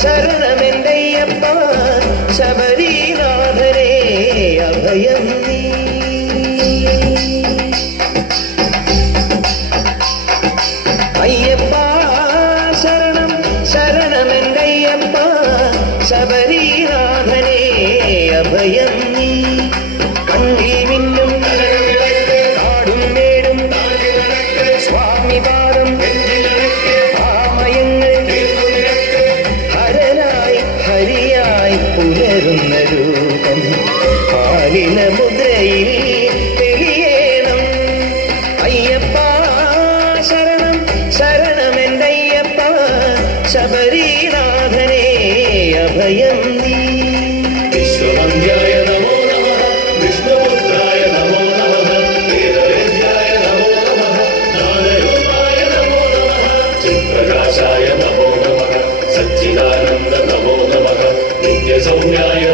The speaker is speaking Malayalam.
ശരണമെന്തയ്യപ്പ ശബരിനാഥനേ അഭയം നീ. അയ്യപ്പ ശരണം ശരണമെന്തയ്യപ്പ ശബരിനാഥനേ അഭയം നീ. കണ്ണിൽ മിന്നും കാടും മേടും സ്വാമി പാദം പുലരുന്ന രൂപം പാലിന മുദ്രയിൽ തെളിയേണം. അയ്യപ്പ ശരണം ശരണമെന്തയ്യപ്പ ശബരിനാഥനേ അഭയം നീ. വിശ്വവന്ദ്യായ നമോ നമഃ, വിഷ്ണുപുത്രായ നമോ നമഃ, വേദവേദ്യായ നമോ നമഃ, ജ്ഞാനരൂപായ നമോ നമഃ, ചിത്പ്രകാശായ നമോ നമഃ, സച്ചിദാനന്ദ നമോ നമഃ, നിത്യസൗമ്യായ